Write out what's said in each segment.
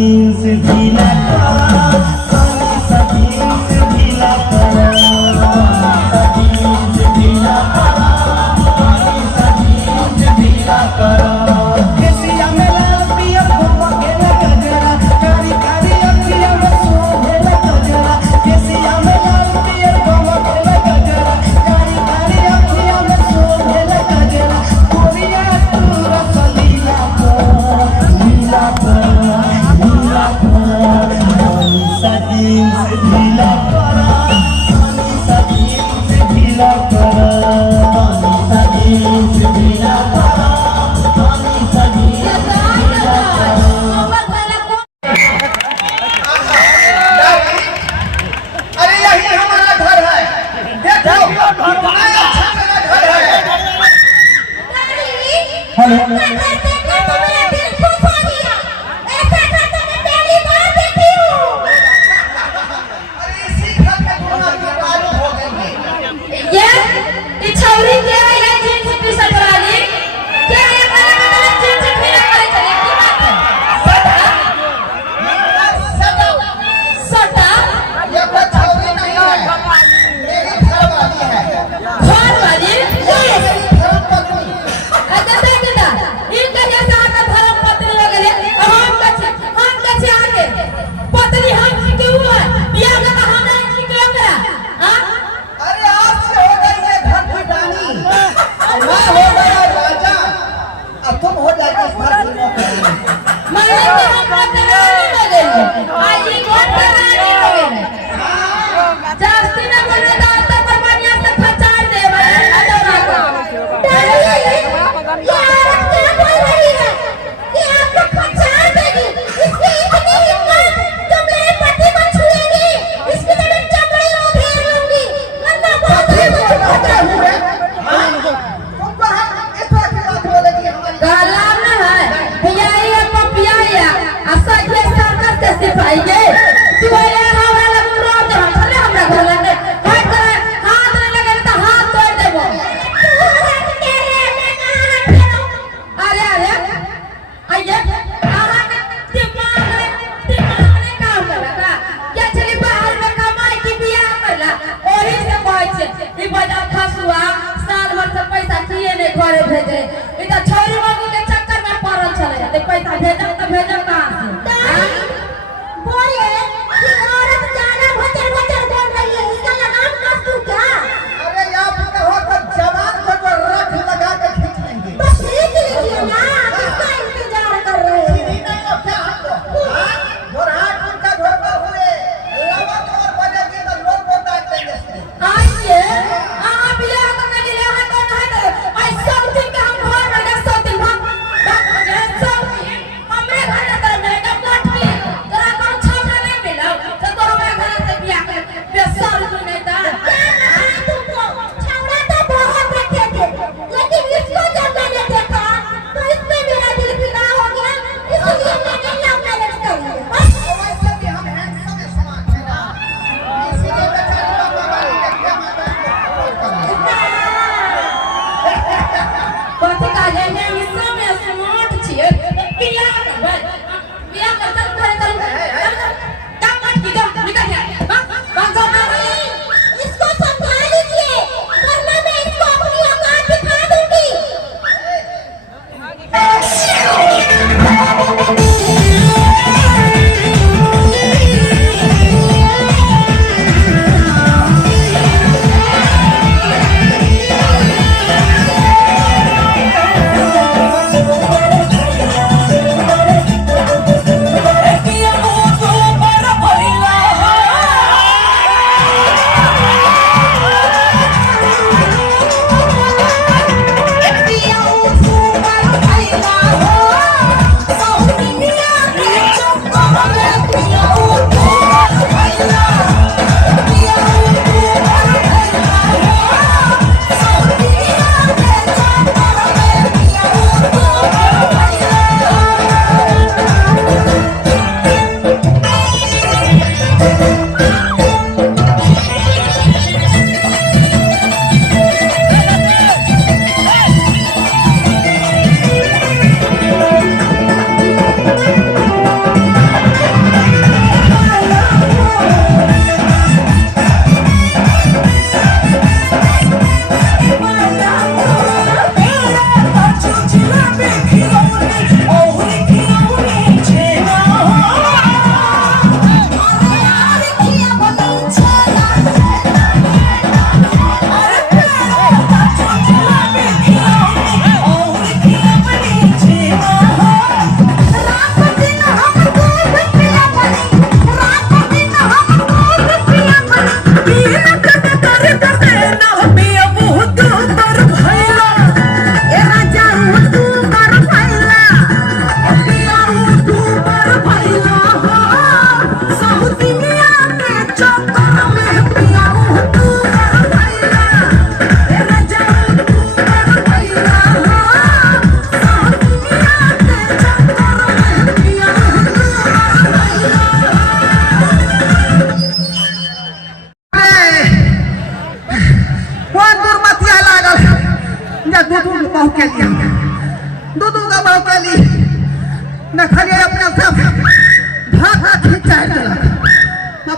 Jeans ढीला करा, तनी सा जींस ढीला करा, जींस ढीला करा, तनी सा जींस ढीला करा। केसिया में लाल पियर घुमा के गजरा, कारी कारी अखियां में शोभेला गजरा। केसिया में लाल पियर घुमा के गजरा, कारी कारी अखियां में शोभेला गजरा। गोरिया तू रसलीला कर, लीला कर, लीला कर, तनी सा जींस ढीला करा, तनी सा जींस ढीला करा, तनी सा जींस ढीला करा, तनी सा जींस ढीला करा। अरे यही हमारा घर है, देखो कितना अच्छा मेरा घर है। अरे इसी घर में गुना की मालूम हो गई है। ये कोई छौरी नहीं है, मेरी घरवाली है, मेरी धर्मपत्नी। अरे आपसे हो गई है घर की रानी, और मैं हो गया राजा, अब तुम हो जाएगी इस घर की नौकरानी। तुम कहाँ इस तरह की बात बोलेगी हमारी? पैसा भेजब तो भेजब कहाँ से? अरे आप कहो तो जवान को तो रख लगा के खींच लेंगे। सीधी नहीं हो क्या हम लोग? बुरहान उनका धोखा हुए, लवक और बजेगी तो लोग को काट देंगे इसमें। हमरे घर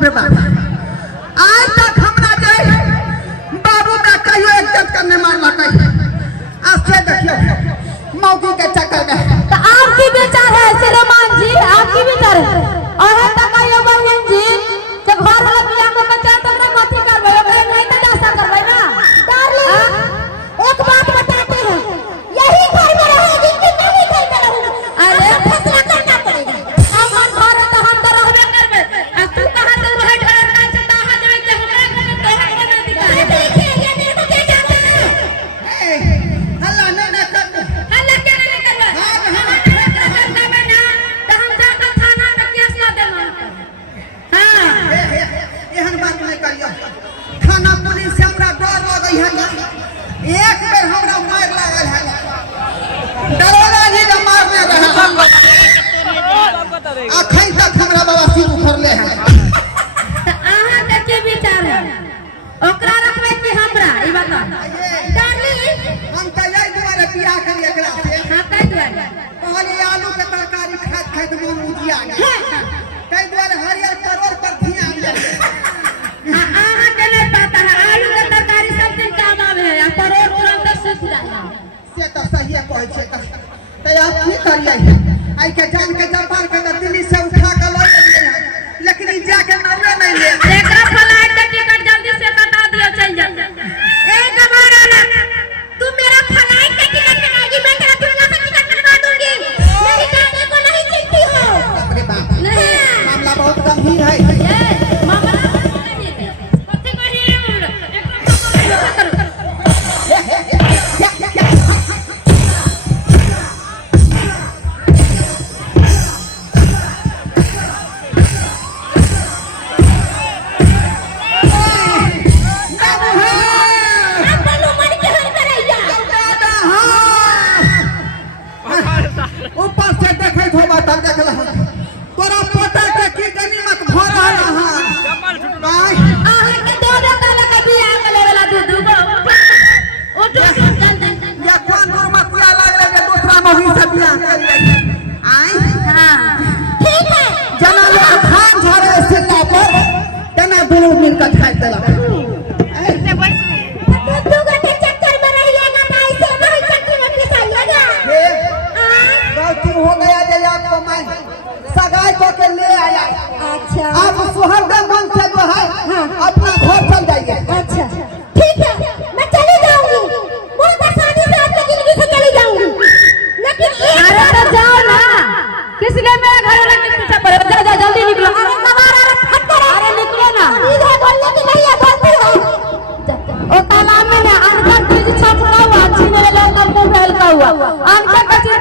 बाप रे बाप आज तक हमरा जे बाबू का कहियो एक जब करने मारला कहियो आज से देखियो मौकी के चक्कर में तो आपकी विचार है श्रीमान जी, आपकी विचार है और है तो कहियो बहन जी के घर वाला बियाह को बच्चा तकरा कथि करबे, ओकरे नहीं तो दासा करबे ना। डार्लिंग एक बात बताते हैं, यही घर में रहेगी कि नहीं घर में रहेगी, अरे फैसला करना पड़ेगा। हमर घर है तो हम तो रहबे करबे, अब तू कहां से रह ढेर ना से कहां जाए के हमरा घर में तोहरा के ना दिखा देखिए ये मेरे को क्या जाता है हल्ला नहीं कर हल्ला क्या नहीं करबे, हम फैसला करना में ना तो हम जाकर थाना में केस ना देबो। हां एहन बात नहीं करियो थाना पुलिस से हमरा डर लगई है ना एक बेर हमरा मार लागल है डरोला जी जब मारने रहा अखन तक हमरा बाबा सिर उखड़ले है तो आहा के की विचार है, ओकरा रखबे कि हमरा ई बताओ। डार्लिंग हम त यही दुआरे बियाह करी एकरा से हां कह दुआरे कहली आलू के तरकारी खाइत खाइत मुंह उजिया गया कई दुआरे हरियर परवल पर ध्यान दे आहा के नहीं पता है आलू के तरकारी सब दिन काम आवे है, परोर तुरंत सूख जाला। से त सही कहै छै त आप की करिए आई के जान के जबान के दिल्ली से उठा के लऽ गेलिए लेकिन ई जाके नवे नहीं ले एकरा फ्लाइट के टिकट जल्दी से कटा दियो, चल जा। ए गवारा ना तू मेरा फ्लाइट का टिकट कटाएगी, मैं तेरा दुनिया का टिकट कटवा दूंगी। मेरी जाने को नहीं चिंती हो। अपने बाप नहीं मामला बहुत गंभीर है ए मामला नहीं है कथि कहिए एकरा ऊपर से देखे हो बात देखल तोरा पोता के की गनीमत भर रहा हां भाई आहा के दो काला का बियाह में लेवेला दू गो उठो चल या कौन दुर्मतिया लागले जे दूसरा मही से बियाह करिए आई हां ठीक है जना लोग खान झरे से पर तना दोनों मिलकर खाइ देला दू घंटे चक्कर में रहिएगा ना, ऐसे नहीं चक्की में पिसाइएगा। गलती हो गया जे आपको मैं सगाई को के ले आया अच्छा आप सुहागन मन से जो है अपना घर चल जाइए अच्छा ठीक है मैं चली जाऊंगी, बहुत आसानी से आपकी जिंदगी से चली जाऊंगी, लेकिन अरे तो जाओ ना, किसी ने मेरे घर वाले के पीछे पड़े, जा जा जल्दी निकलो। अरे कबार अरे फटकर अरे निकलो ना, इधर बोलने की नहीं है गलती है। ओ तालाब में ना अनकर चीज छपड़ा हुआ, छीने लोग का मुंह फैलता हुआ अनकर का चीज